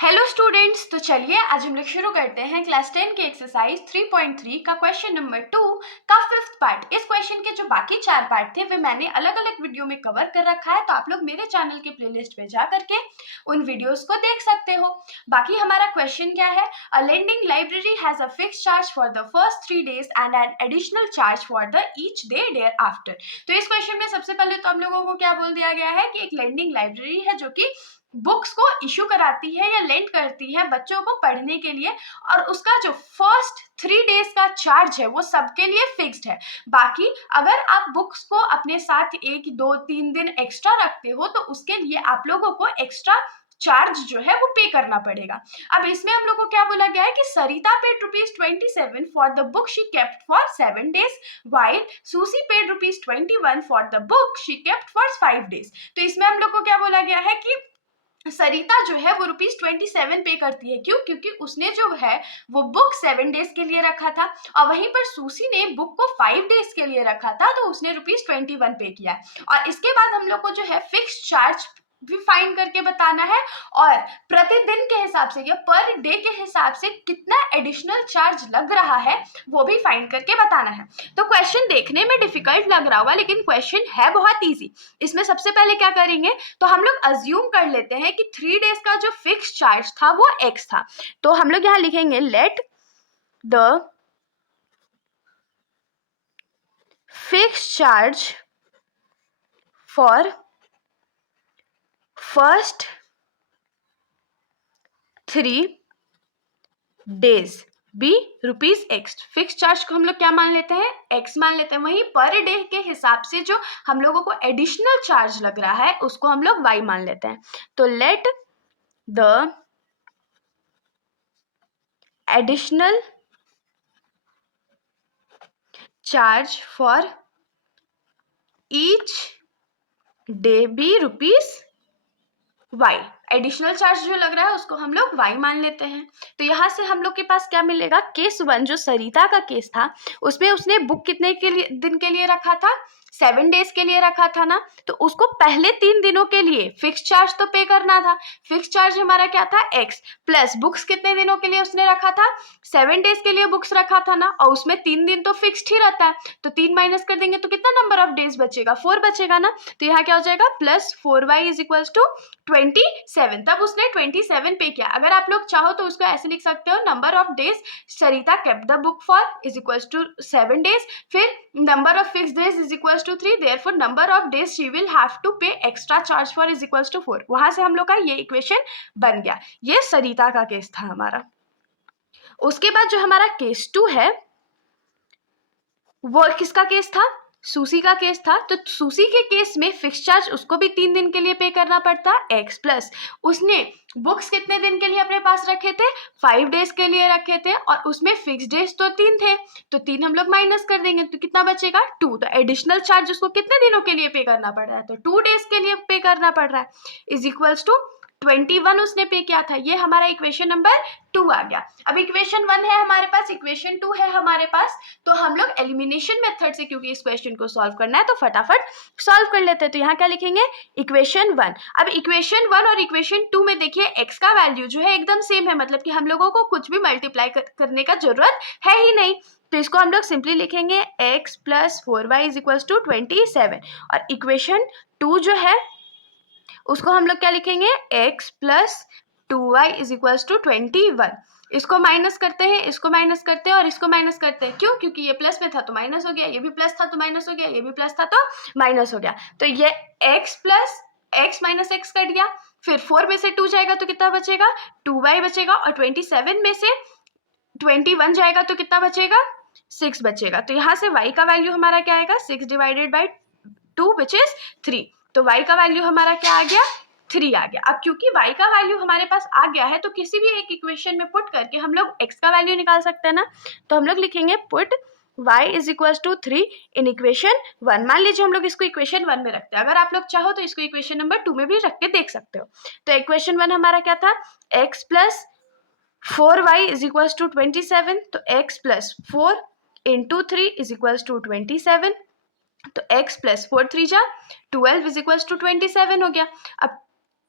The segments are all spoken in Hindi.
हेलो स्टूडेंट्स, तो चलिए आज हम लोग शुरू करते हैं क्लास 10 की एक्सरसाइज 3.3 का क्वेश्चन नंबर 2 का फिफ्थ पार्ट। इस क्वेश्चन के जो बाकी 4 पार्ट थे वे मैंने अलग अलग वीडियो में कवर कर रखा है, तो आप लोग मेरे चैनल के प्लेलिस्ट पे जा करके उन वीडियोस को देख सकते हो। बाकी हमारा क्वेश्चन क्या है, a lending library has a fixed charge for the first 3 days and an additional charge for the each day thereafter. तो इस क्वेश्चन में सबसे पहले तो हम लोगों को क्या बोल दिया गया है कि एक लेंडिंग लाइब्रेरी है जो कि बुक्स को इशू कराती है या लेंड करती है बच्चों को पढ़ने के लिए, और उसका जो फर्स्ट 3 days का चार्ज है वो सबके लिए फिक्स्ड है। बाकी अगर आप बुक्स को अपने साथ 1, 2, 3 दिन एक्स्ट्रा रखते हो तो उसके लिए आप लोगों को एक्स्ट्रा चार्ज जो है वो पे करना पड़ेगा। अब इसमें हम लोग को क्या बोला गया है कि Sarita paid ₹27 for the book she kept for 7 days while Susie paid ₹21 for the book she kept for 5 days। तो इसमें हम लोग को क्या बोला गया है कि सरिता जो है वो ₹27 पे करती है। क्यों? क्योंकि उसने जो है वो बुक 7 days के लिए रखा था, और वहीं पर सूसी ने बुक को 5 days के लिए रखा था, तो उसने ₹21 पे किया है। और इसके बाद हम लोग को जो है फिक्स्ड चार्ज भी फाइंड करके बताना है, और प्रतिदिन के हिसाब से या पर डे के हिसाब से कितना एडिशनल चार्ज लग रहा है वो भी फाइंड करके बताना है। तो क्वेश्चन देखने में डिफिकल्ट लग रहा होगा, लेकिन क्वेश्चन है बहुत ईजी। इसमें सबसे पहले क्या करेंगे, तो हम लोग अज्यूम कर लेते हैं कि 3 days का जो फिक्स चार्ज था वो x था। तो हम लोग यहाँ लिखेंगे let the fix charge for first 3 days be ₹x। Fix charge को हम लोग क्या मान लेते हैं, x मान लेते हैं। वहीं पर डे के हिसाब से जो हम लोगों को एडिशनल चार्ज लग रहा है उसको हम लोग y मान लेते हैं। तो let the additional charge for each day be ₹y। Additional charge जो लग रहा है उसको हम लोग y मान लेते हैं। तो यहाँ से हम लोग के पास क्या मिलेगा, केस 1 जो सरिता का केस था उसमें उसने बुक कितने के लिए दिन के लिए रखा था, 7 days के लिए रखा था ना, तो उसको पहले 3 दिनों के लिए फिक्स चार्ज तो पे करना था। फिक्स चार्ज हमारा क्या था, x प्लस बुक्स कितने दिनों के लिए उसने रखा था, 7 days के लिए बुक्स रखा था ना, और उसमें 3 दिन तो फिक्स्ड ही रहता है, तो 3 माइनस कर देंगे तो कितना नंबर ऑफ डेज बचेगा, 4 बचेगा ना। तो यहाँ क्या हो जाएगा, plus 4y is equal to 27। तब उसने 27 पे किया। अगर आप लोग चाहो तो उसको ऐसे लिख सकते हो, number of days Sarita kept the book for is equal to 7 days, फिर number of fix days is equal to 3, therefore number of days she will have to pay extra charge for is equal to 4। वहां से हम लोग का ये इक्वेशन बन गया। ये सरिता का केस था हमारा। उसके बाद जो हमारा केस 2 है वो किसका केस था, सूसी का केस था। तो सूसी के केस में फिक्स चार्ज उसको भी 3 दिन के लिए पे करना पड़ता है, x प्लस उसने बुक्स कितने दिन के लिए अपने पास रखे थे, 5 days के लिए रखे थे, और उसमें फिक्स डेज तो 3 थे, तो 3 हम लोग माइनस कर देंगे तो कितना बचेगा, 2। तो एडिशनल चार्ज उसको कितने दिनों के लिए पे करना पड़ रहा है, तो 2 days के लिए पे करना पड़ रहा है, इज इक्वल्स टू 21 उसने पे किया था। ये हमारा इक्वेशन नंबर 2 आ गया। अब इक्वेशन 1 है हमारे पास, इक्वेशन 2 है हमारे पास, तो हम लोग एलिमिनेशन मेथड से क्योंकि इस क्वेश्चन को सॉल्व करना है तो फटाफट सॉल्व कर लेते हैं। तो यहाँ क्या लिखेंगे, इक्वेशन 1। अब इक्वेशन 1 और इक्वेशन 2 में देखिए x का वैल्यू जो है एकदम सेम है, मतलब कि हम लोगों को कुछ भी मल्टीप्लाई करने का जरूरत है ही नहीं। तो इसको हम लोग सिंपली लिखेंगे x plus 4y is equal to 27, और इक्वेशन 2 जो है उसको हम लोग क्या लिखेंगे, x plus 2y is equal to 21। इसको माइनस करते हैं, इसको माइनस करते हैं, और इसको माइनस करते हैं। क्यों? क्योंकि ये प्लस में था तो माइनस हो गया, ये भी प्लस था तो माइनस हो गया, ये भी प्लस था तो माइनस हो गया। तो ये x plus x minus x cut गया, फिर 4 में से 2 जाएगा तो कितना बचेगा, 2y बचेगा, और 27 में से 21 जाएगा तो कितना बचेगा, 6 बचेगा। तो यहाँ से y का वैल्यू हमारा क्या आएगा, 6 डिवाइडेड बाई 2 विच इज 3। तो y का वैल्यू हमारा क्या आ गया, 3 आ गया। अब क्योंकि y का वैल्यू हमारे पास आ गया है तो किसी भी एक इक्वेशन में पुट करके हम लोग x का वैल्यू निकाल सकते हैं ना। तो हम लोग लिखेंगे put y is equal to 3 in equation 1। मान लीजिए हम लोग इसको इक्वेशन 1 में रखते हैं, अगर आप लोग चाहो तो इसको इक्वेशन नंबर 2 में भी रख के देख सकते हो। तो इक्वेशन 1 हमारा क्या था, x plus 4y is equal to 27, तो x plus 4 into 3 is equal to 27, तो x प्लस 4 3 जा 12 इज इक्वल टू 27 हो गया। अब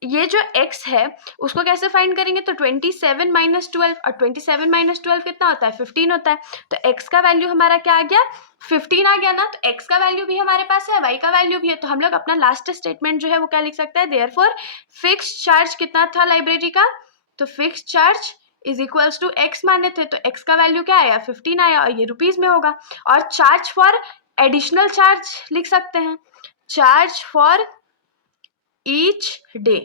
ये जो x है उसको कैसे फाइंड करेंगे, तो 27 माइनस 12, और 27 माइनस 12 कितना होता है, 15 होता है। तो x का वैल्यू हमारा क्या आ गया, 15 आ गया ना। तो x का वैल्यू भी हमारे पास है, y का वैल्यू भी है। तो हम लोग अपना लास्ट स्टेटमेंट जो है वो क्या लिख सकते हैं, देयरफॉर फिक्स्ड चार्ज कितना था लाइब्रेरी का, तो fixed charge is equals to x माने थे, तो x का वैल्यू क्या आया, 15 आया, और ये रुपीज में होगा। और चार्ज फॉर एडिशनल चार्ज लिख सकते हैं, charge for each day,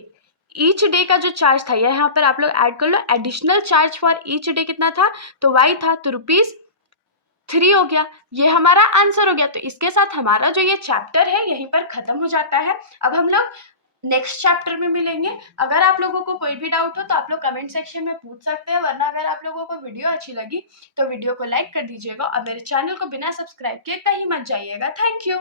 each day का जो चार्ज था ये यहाँ पर आप लोग ऐड कर लो, additional charge for each day कितना था, तो y था, तो ₹3 हो गया। ये हमारा आंसर हो गया। तो इसके साथ हमारा जो ये चैप्टर है यहीं पर खत्म हो जाता है। अब हम लोग नेक्स्ट चैप्टर में मिलेंगे। अगर आप लोगों को कोई भी डाउट हो तो आप लोग कमेंट सेक्शन में पूछ सकते हैं, वरना अगर आप लोगों को वीडियो अच्छी लगी तो वीडियो को लाइक कर दीजिएगा, और मेरे चैनल को बिना सब्सक्राइब किए कहीं मत जाइएगा। Thank you.